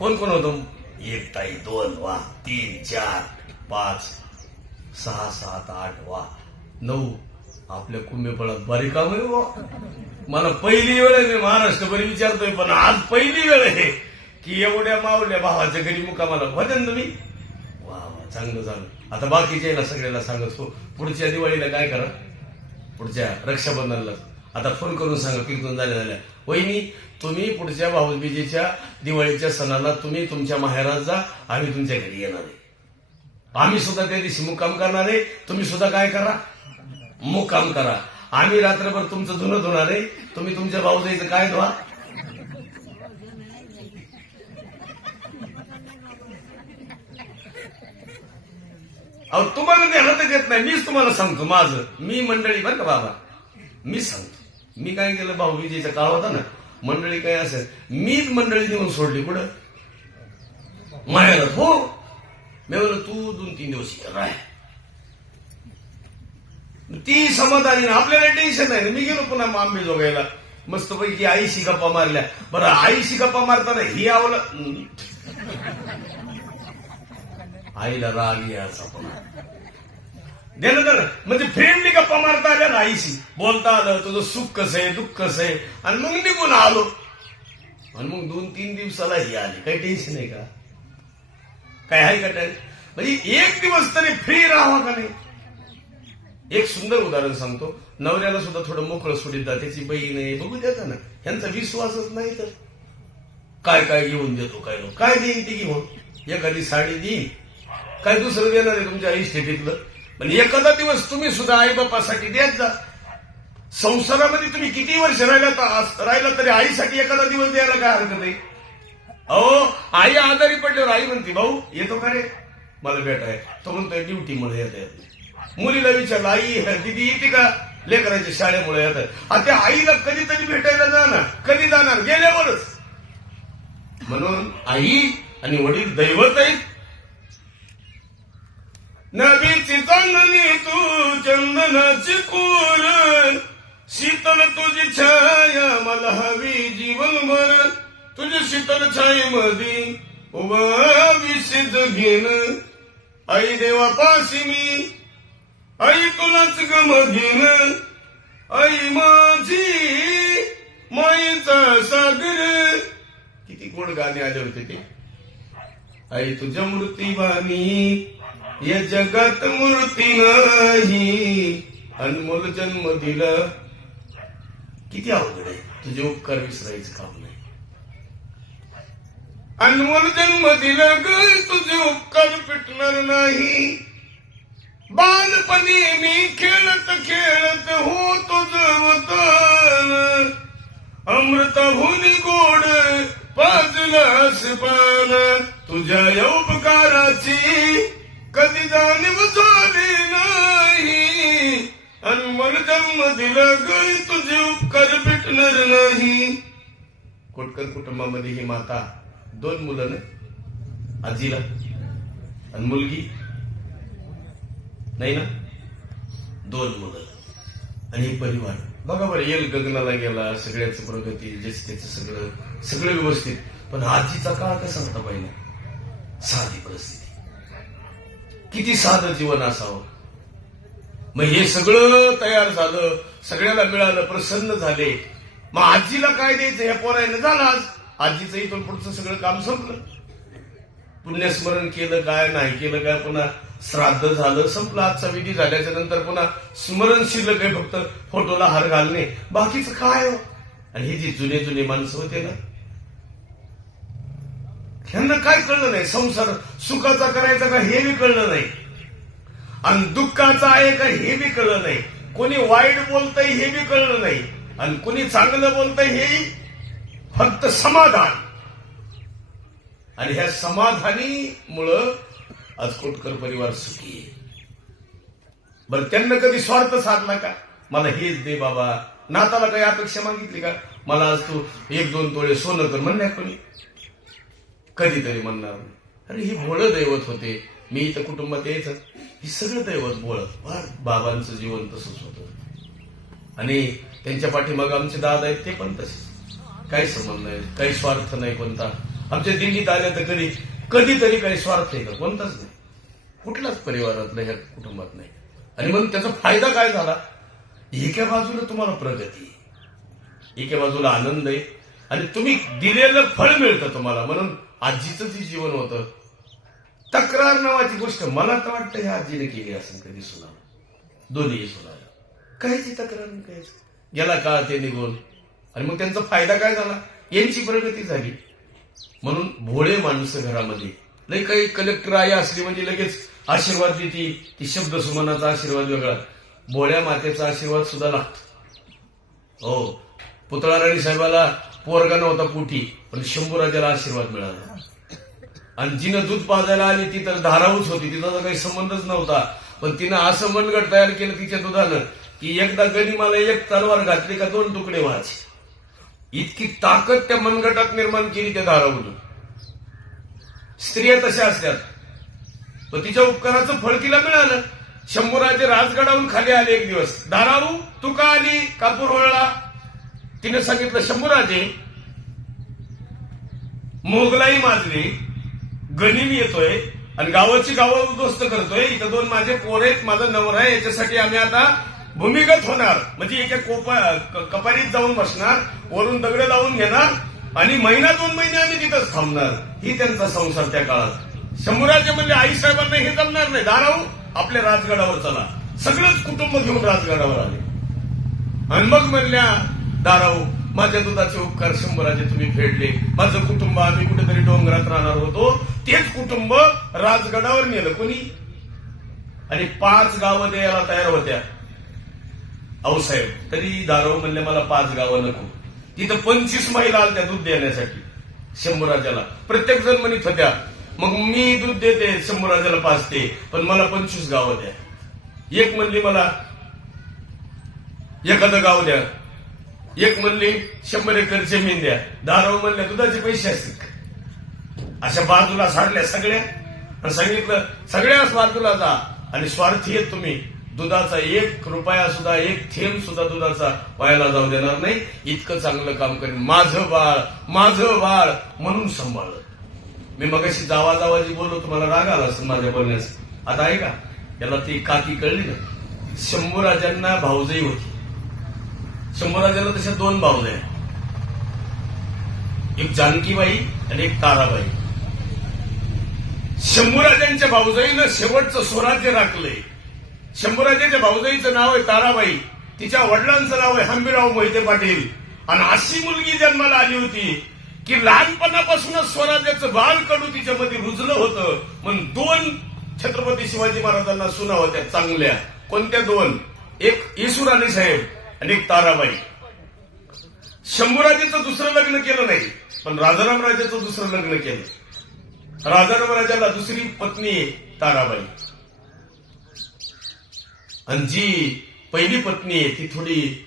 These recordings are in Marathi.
कोण कोण होतो? एक ताई दोन वा तीन चार पाच सहा सात आठ वा नऊ. आपल्या कुंभेफळात बारी काम आहे वा. मला पहिली वेळ आहे मी महाराष्ट्रभर विचारतोय पण आज पहिली वेळ आहे की एवढ्या मावल्या भावाच्या घरी मुकामाला भजन तुम्ही? वा वा चांगलं झालं आता बाकीच्या सगळ्याला सांगत हो. पुढच्या दिवाळीला काय करा? पुढच्या रक्षाबंधनला. आता फोन करून सांगा कीर्तन झाल्या झाल्या वहिनी तुम्ही पुढच्या भाऊबीजेच्या दिवाळीच्या सणाला तुम्ही तुमच्या माहेरात जा आम्ही तुमच्या घरी येणार आहे. आम्ही सुद्धा त्या दिवशी मुक्काम करणार आहे. तुम्ही सुद्धा काय करा? मुक्काम करा. आम्ही रात्रभर तुमचं धुणं धुणार आहे. तुम्ही तुमच्या भाऊजाईचं काय धुवा? अहो तुम्हाला ध्यानातच येत नाही. मीच तुम्हाला सांगतो माझं. मी मंडळी बरं का बाबा? मी सांगतो. मी काय केलं भाऊ विजयचा काळ होता ना मंडळी काय असेल मीच मंडळी देऊन सोडली पुढं. माहेरात हो. मी म्हणलं तू दोन तीन दिवस राय ती समाधानी ना आपल्याला टेन्शन नाही ना. मी गेलो पुन्हा आंबे जोगायला. मस्त पैकी आईशी गप्पा मारल्या. बरं आईशी गप्पा मारताना ही आवलं. आईला राग यायचा पण. देणं तर. म्हणजे फ्रेंडली गप्पा मारता आल्या ना आईशी. बोलता आलं तुझं सुख कसं आहे दुःख कसं आहे? आणि मग निघून आलो. आणि मग दोन तीन दिवसाला ही आली. काही टेन्शन आहे का? काय आहे का टेन्शन? म्हणजे एक दिवस तरी फ्री राहावा का नाही? एक सुंदर उदाहरण सांगतो. नवऱ्याला सुद्धा थोडं मोकळं सोडित जा त्याची बहीण आहे. बघू द्याचा ना यांचा विश्वासच नाही तर. काय काय घेऊन देतो काय लोक काय देईन ते घेऊन? एखादी साडी देईन. काय दुसरं देणार आहे तुमच्या इस्टेटीतलं पण एखादा दिवस तुम्ही सुद्धा आई बापासाठी देत जा. संसारामध्ये तुम्ही किती वर्ष राहिला राहिला तरी आईसाठी एखादा दिवस द्यायला काय हरकत नाही. अहो आई आजारी पडल्यावर आई म्हणते भाऊ येतो का रे? मला भेट आहे. तो म्हणतोय ड्युटीमुळे येत येत नाही. मुलीला विचारलं आई दिदी येते का? लेकरांच्या शाळेमुळे येत आता त्या आईला कधीतरी भेटायला जाणार. कधी जाणार? गेल्यावरच. म्हणून आई आणि वडील दैवत आहेत. नदीची चांदणी तू चंदनाची कोर शीतल तुझी छाया मला हवी जीवनभर. तुझी शीतल छाई मधी उभा विशेष घेण. आई देवापाशी मी आई तुलाच गम घेण. आई माझी माईचा सागर. किती गोड गाणे आले होते ते. आई तुझ्या मूर्तीवाणी या जगात मूर्ती नाही. अनमोल जन्म दिला. किती अवघड आहे. तुझे उपकार विसरायचं काम नाही. अनमोल जन्म दिला ग. तुझे उपकार पिटणार नाही. बालपणी मी खेळत खेळत होतो जवतन. अमृताहून गोड पाजलास पान तुझ्या उपकाराची कधी जाणीव झाली नाही. अनमोल जन्म दिला ग तुझे उपकार भेटणार नाही. कोटकर कुटुंबामध्ये ही माता दोन मुलं ना? आजीला आणि मुलगी? नाही ना? दोन मुलं आणि परिवार. बघा बरं येल गगनाला गेला सगळ्याच प्रगती जस्तीचं सगळं सगळं व्यवस्थित. पण आजीचा काळ कसा होता पहिला? साधी परिस्थिती. किती साधं जीवन असावं? मग हे सगळं तयार झालं सगळ्याला मिळालं प्रसन्न झाले. मग आजीला काय द्यायचं? ह्या पोरायनं झालं आज. आजीचं इथून पुढचं सगळं काम संपलं. पुण्यस्मरण केलं काय नाही केलं काय पुन्हा श्राद्ध झालं संपलं. आजचा विधी झाल्याच्यानंतर पुन्हा स्मरण शिल्लक आहे फक्त? फोटोला हार घालणे. बाकीचं काय हो? आणि हे जे जुने जुने माणसं होते ना ह्यांना काय कळलं नाही? संसार सुखाचा करायचा का हे बी कळलं नाही. आणि दुःखाचा आहे का हे बी कळलं नाही. कोणी वाईट बोलतंय हे बी कळलं नाही. आणि कोणी चांगलं बोलतंय हे फक्त समाधान. आणि ह्या समाधानीमुळं आज कोटकर परिवार सुखी आहे. बरं त्यांना कधी स्वार्थ साधला का? मला हेच दे बाबा. नाताला काही अपेक्षा मागितली का? मला आज तू एक दोन तोळे सोनं कर म्हणण्या कोणी. कधीतरी म्हणणार अरे ही भोळं दैवत होते. मी इथं कुटुंबात यायचं. ही सगळं दैवत बोलत बाबांचं जीवन तसंच होतं. आणि त्यांच्या पाठीमाग आमचे दादा आहेत ते पण तसेच. काही संबंध नाही. काही स्वार्थ नाही कोणता. आमच्या दिल्लीत आल्या तर कधी कधीतरी काही स्वार्थ आहे का? कोणताच नाही. कुठलाच परिवारातलं ह्या कुटुंबात नाही. आणि मग त्याचा फायदा काय झाला? एका बाजूला तुम्हाला प्रगती एका बाजूला आनंद आहे. आणि तुम्ही दिलेलं फळ मिळतं तुम्हाला. म्हणून आजीचं जे जीवन होतं तक्रार नावाची गोष्ट मला तर वाटतं ह्या आजीने केली असेल कधी सुना दोन्ही सुना कायची तक्रार नाही गेला काळ ते निघून. आणि मग त्यांचा फायदा काय झाला? यांची प्रगती झाली. म्हणून भोळे माणसं घरामध्ये. लई काही कलेक्टर आई असली म्हणजे लगेच आशीर्वाद देते. ती शब्द सुमनाचा आशीर्वाद वेगळा. भोळ्या मातेचा आशीर्वाद सुद्धा लागतो. हो. पुतळा राणी साहेबाला पोरगा नव्हता पोटी पण शंभूराजाला आशीर्वाद मिळाला. आणि जिनं दूध पाजायला आली ती तर धारावूच होती. तिचा तर काही संबंधच नव्हता. पण तिनं असं मनगट तयार केलं तिच्या दुधानं की एकदा गणी मला एक तलवार घातली का दोन तुकडे वाच इतकी ताकद त्या मनगटात निर्माण केली त्या धारावून स्त्रिया तशा असतात. पण तिच्या उपकाराचं फळ तिला मिळालं. शंभूराजे राजगडाहून खाली आले एक दिवस. धारावू तू का आली कापूर वळला. तिने सांगितलं शंभूराजे मोगलाई माजली गणिम येतोय आणि गावाची गावं उद्ध्वस्त करतोय. इथं दोन माझे पोर आहेत माझा नवर आहे याच्यासाठी आम्ही आता भूमिगत होणार. म्हणजे एका कोपा कपारीत जाऊन बसणार वरून दगड लावून घेणार आणि महिना दोन महिने आम्ही तिथंच थांबणार. ही त्यांचा संसार त्या काळात. शंभूराजे म्हणजे आई साहेबांना हे जमणार नाही. दाराऊ आपल्या राजगडावर चला. सगळंच कुटुंब घेऊन राजगडावर आले. आणि मग म्हणल्या दाराऊ माझ्या दुधाचे उपकार शंभराचे तुम्ही फेडले. माझं कुटुंब आम्ही कुठेतरी डोंगरात राहणार होतो. तेच कुटुंब राजगडावर नेलं. कोणी? आणि पाच गावं द्यायला तयार होत्या. आऊसाहेब तरी दारो म्हणले मला पाच गावं नको. तिथं पंचवीस महिला आल्या दूध देण्यासाठी. शंभराजाला प्रत्येक जण म्हणत होत्या मग मी दूध देते शंभूराजाला पाचते पण मला पंचवीस गावं द्या. एक म्हणली मला एखादं गाव द्या. एक म्हणली शंभर एकर जमीन द्या. दाराव म्हणल्या दुधाचे पैसे असतील. अशा बाजूला साडल्या सगळ्या. आणि सांगितलं सगळ्याच बाजूला जा. आणि स्वार्थी आहेत तुम्ही. दुधाचा एक रुपया सुद्धा एक थेंब सुद्धा दुधाचा व्हायला जाऊ देणार नाही. इतकं चांगलं काम करेन. माझं बाळ माझं बाळ म्हणून सांभाळलं. मी मग अशी जावा बोललो तुम्हाला राग आला असं माझ्या बोलण्यास. आता आहे का याला ती काकी कळली ना? शंभूराजांना भाऊजई होती. शंभूराजाला तशा दोन भाऊजय एक जानकीबाई आणि एक ताराबाई. शंभूराजांच्या भाऊजाईनं शेवटचं स्वराज्य राखलंय. शंभूराजाच्या भाऊजाईचं नाव आहे ताराबाई. तिच्या वडिलांचं नाव आहे हंबीराव मोहिते पाटील. आणि अशी मुलगी जन्माला आली होती की लहानपणापासूनच स्वराज्याचं बाळ कडू तिच्यामध्ये रुजलं होतं. म्हणून दोन छत्रपती शिवाजी महाराजांना सुना होत्या चांगल्या. कोणत्या दोन? एक येसुराणी साहेब. आणि ताराबाई शंभूराजेचं दुसरं लग्न केलं नाही पण राजाराम राजाचं दुसरं लग्न केलं. राजाराम राजाला दुसरी पत्नी ताराबाई. आणि जी पहिली पत्नी आहे ती थोडी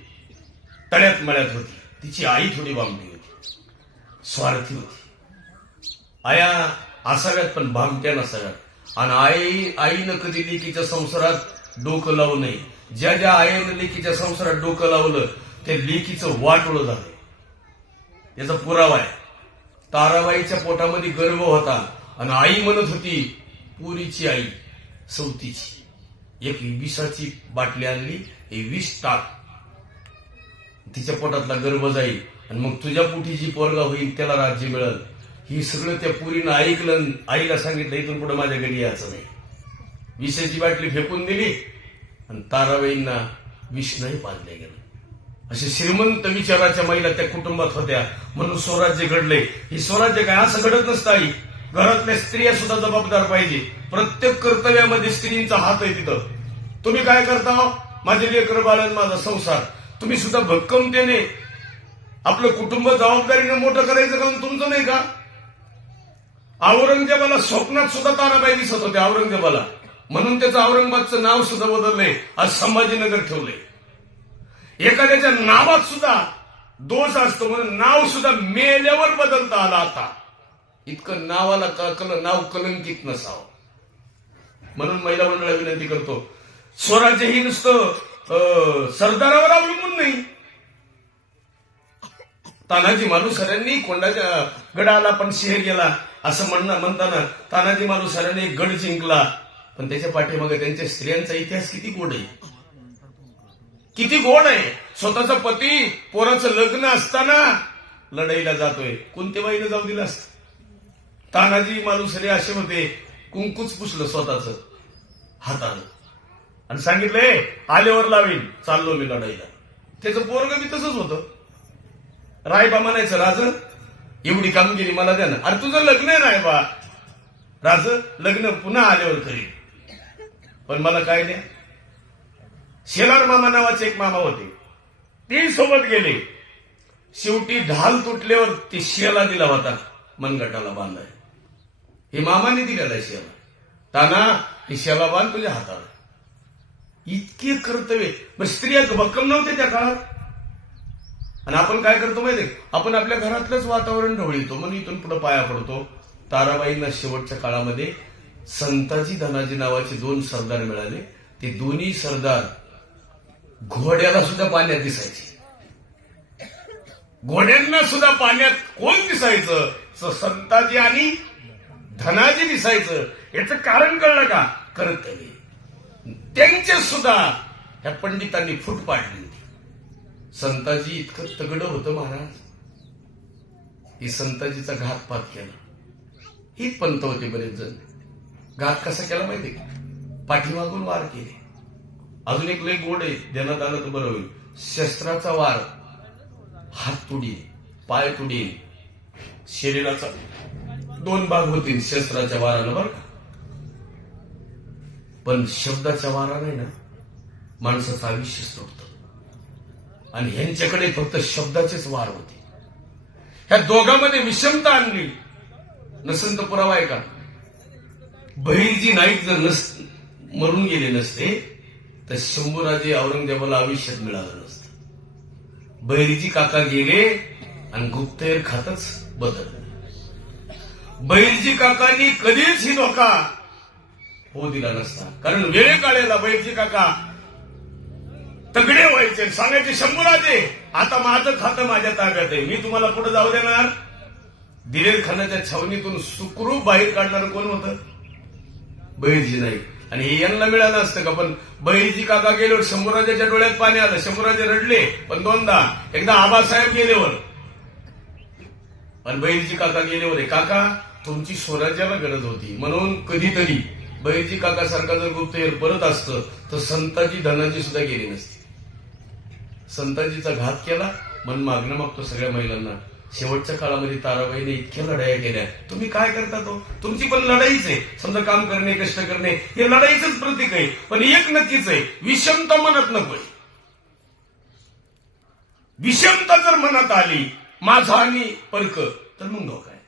तळ्यात मळ्यात होती. तिची आई थोडी बामटी होती. स्वार्थी होती. आया असाव्यात पण भामट्या नसाव्यात. आणि आई आईनं कधी लेकीच्या संसारात डोकं लावू नये. ज्या ज्या आईनं लेकीच्या संसारात डोकं लावलं त्या लेकीचं वाटोळं झालं याचा पुरावा आहे. ताराबाईच्या पोटामध्ये गर्भ होता आणि आई म्हणत होती पुरीची आई सवतीची. एक विषाची बाटली आणली हे विष टाक. तिच्या पोटातला गर्भ जाईल आणि मग तुझ्या पोटी जी पोरगा होईल त्याला राज्य मिळेल. ही सगळं त्या पुरीनं ऐकलं आईला सांगितलं इथून पुढे माझ्या घरी यायचं नाही. विषाची बाटली फेकून दिली आणि ताराबाईंना विष नाही पाजले गेलं. असे श्रीमंत विचाराच्या महिला त्या कुटुंबात होत्या. म्हणून स्वराज्य घडले. हे स्वराज्य काय? असं घडत नसतं आई. घरातल्या स्त्रिया सुद्धा जबाबदार पाहिजे. प्रत्येक कर्तव्यामध्ये स्त्रींचा हात आहे तिथं. तुम्ही काय करता? माझे लेकर बाळन माझा संसार. तुम्ही सुद्धा भक्कमतेने आपलं कुटुंब जबाबदारीने मोठं करायचं कारण तुमचं नाही का? औरंगजेबाला स्वप्नात सुद्धा ताराबाई दिसत होते औरंगजेबाला. म्हणून त्याचं औरंगाबादचं नाव सुद्धा बदललंय आज संभाजीनगर ठेवलंय. एखाद्याच्या नावात सुद्धा दोष असतो म्हणून नाव सुद्धा मेल्यावर बदलता आला आता. इतकं नावाला क- कल नाव कलंकित नसावं. म्हणून महिला मंडळाला विनंती करतो स्वराज्य ही नुसतं अं, सरदारावर अवलंबून नाही. तानाजी मालुसऱ्यांनी कोंडाच्या गडाला पण शेर गेला असं म्हणणं म्हणताना तानाजी मालुसऱ्यांनी एक गड जिंकला. पण त्याच्या पाठीमागे त्यांच्या स्त्रियांचा इतिहास किती गोड आहे. किती गोड आहे. स्वतःचा पती पोराचं लग्न असताना लढाईला जातोय. कोणत्या बाईनं जाऊ दिलं असतं? तानाजी मालुसरे असे होते कुंकूच पुसलं स्वतःच हातानं. आणि सांगितले आल्यावर लावीन. चाललो मी लढाईला. त्याचं पोरग बी तसंच होतं. रायबा म्हणायचं राज एवढी कामगिरी मला द्या ना. अरे तुझं लग्न आहे रायबा. राज लग्न पुन्हा आल्यावर करीन. पण मला काय नाही. शेलार मामा नावाचे एक मामा होते. ते सोबत गेले. शेवटी ढाल तुटल्यावर ते शियाला दिला होता मनगटाला बांधाय. हे मामाने दिलेला शियाला ताना हे शियाला बांध तुझ्या हाताला. इतके कर्तव्य. मग स्त्रिया भक्कम नव्हते त्या काळात. आणि आपण काय करतो माहितीये? आपण आपल्या घरातलंच वातावरण ढवळीतो. म्हणून इथून पुढे पाया पडतो. ताराबाईंना शेवटच्या काळामध्ये संताजी धनाजी नावाचे दोन सरदार मिळाले. ते दोन्ही सरदार घोड्याला सुद्धा पाण्यात दिसायचे. घोड्यांना सुद्धा पाण्यात कोण दिसायचं? संताजी आणि धनाजी दिसायचं. याचं कारण कळलं का? कर्तव्य त्यांचे सुद्धा ह्या पंडितांनी फूट पाडली होती. संताजी इतकं तगडं होतं महाराज. ही संताजीचा घातपात केला. ही पंत होते बरेच जण. घात कसा केला माहिती का? पाठीमागून वार केले. अजून एक लय गोड आहे देण्यात आलं तर बरं होईल. शस्त्राचा वार हात तुडील पाय तुडील. शरीराचा दोन भाग होतील शस्त्राच्या वारानं बरं का? पण शब्दाच्या वाराने ना माणसाचं आयुष्य सोडत. आणि ह्यांच्याकडे फक्त शब्दाचेच वार होते. ह्या दोघांमध्ये विषमता आणली. नसंत तर पुरावा आहे का? बहिणजी नाईक जर नस मरून गेले नसते तर शंभूराजे औरंगजेबाला आयुष्यात मिळालं नसतं. बहिणीची काका गेले आणि गुप्तहेर खातच बदल बहिरजी काकांनी कधीच ही धोका हो दिला नसता. कारण वेळे काढायला बहिरजी काका तगडे व्हायचे सांगायचे शंभूराजे आता माझं खातं माझ्या ताब्यात आहे. मी तुम्हाला कुठे जाऊ देणार. दिलेर खानाच्या छावणीतून सुखरूप बाहेर काढणार कोण होतं? बहिर्जी नाही आणि हे यांना मिळालं असतं का? पण बहिर्जी काका गेल्यावर शंभूराजाच्या डोळ्यात पाणी आलं. शंभूराजे रडले पण दोनदा. एकदा आबासाहेब गेल्यावर पण बहिर्जी काका गेल्यावर आहे काका तुमची स्वराज्याला गरज होती. म्हणून कधीतरी बहिर्जी काका सारखा जर गुप्तहेर परत असतं तर संताजी धनाजी सुद्धा गेली नसती. संताजीचा घात केला मन मागणं मागतो सगळ्या महिलांना. शेवटच्या काळामध्ये ताराबाईने इतक्या लढाया केल्या तुम्ही काय करता तो? तुमची पण लढाईच आहे. समजा काम करणे कष्ट करणे हे लढाईचंच प्रतीक आहे. पण एक नक्कीच आहे. विषमता मनात नकोय. विषमता जर मनात आली माझा आणि परक तर मग धोका आहे.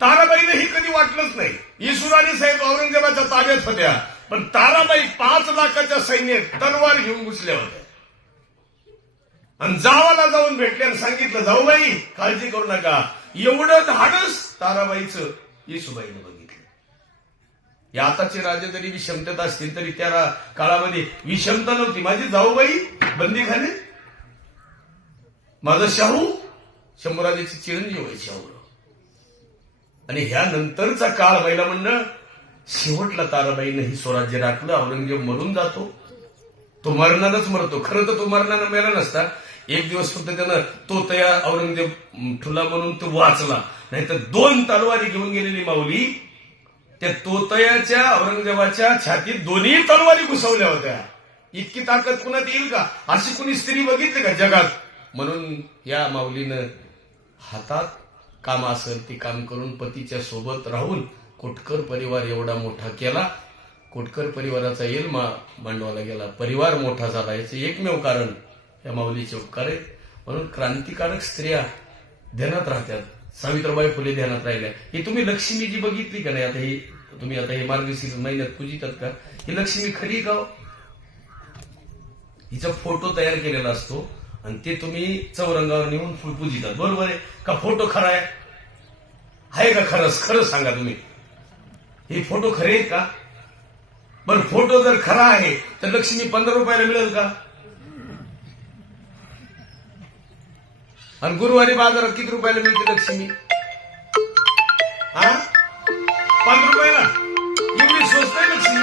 ताराबाईने हे कधी वाटलंच नाही. येशुराणी साहेब औरंगजेबाच्या ताब्यात होत्या. पण ताराबाई पाच लाखाच्या सैन्यात तलवार घेऊन घुसल्या होत्या. आणि जावाला जाऊन भेटले आणि सांगितलं जाऊ बाई काळजी करू नका. एवढं धाडस ताराबाईचं येसुबाईने बघितलं. या आताचे राजे जरी विषमतेत असतील तरी त्या काळामध्ये विषमता नव्हती. माझी जाऊबाई बंदीखाने माझा शाहू शंभराजाची चिरंजीव आहे शाहू. आणि ह्या नंतरचा काळ व्हायला म्हणणं शेवटला ताराबाईनं ही स्वराज्य राखलं औरंगजेब मरून जातो. तो मरणारच मरतो. खरं तर तो मरणानं मेला नसता. एक दिवस फक्त त्यानं तो तया औरंगजेब ठुला म्हणून तो वाचला. नाहीतर दोन तलवारी घेऊन गेलेली माऊली त्या तोतयाच्या औरंगजेबाच्या छातीत दोन्ही तलवारी घुसवल्या होत्या. इतकी ताकद कुणात येईल का? अशी कुणी स्त्री बघितली का जगात? म्हणून या माऊलीनं हातात काम असेल ते काम करून पतीच्या सोबत राहून कोटकर परिवार एवढा मोठा केला. कोटकर परिवाराचा येलमा मांडवाला गेला. परिवार मोठा झाला. याचं एकमेव कारण या माऊलीचे उपकार आहेत. म्हणून क्रांतिकारक स्त्रिया ध्यानात राहतात. सावित्रीबाई फुले ध्यानात राहिल्या ही तुम्ही लक्ष्मी जी बघितली का नाही? आता ही तुम्ही आता हे मार्गशीर्ष महिन्यात पूजितात का? ही लक्ष्मी खरी का हो? हिचा फोटो तयार केलेला असतो आणि ते तुम्ही चौरंगावर नेऊन फुल पूजितात. बरोबर आहे? का फोटो खरा आहे? आहे का खरंच? खरं सांगा तुम्ही. हे फोटो खरे आहेत का? बरं फोटो जर खरा आहे तर लक्ष्मी पंधरा रुपयाला मिळेल का? आणि गुरुवारी बाजारात किती रुपयाला मिळते लक्ष्मी? हा? पाच रुपयाला? एवढी स्वस्त आहे लक्ष्मी.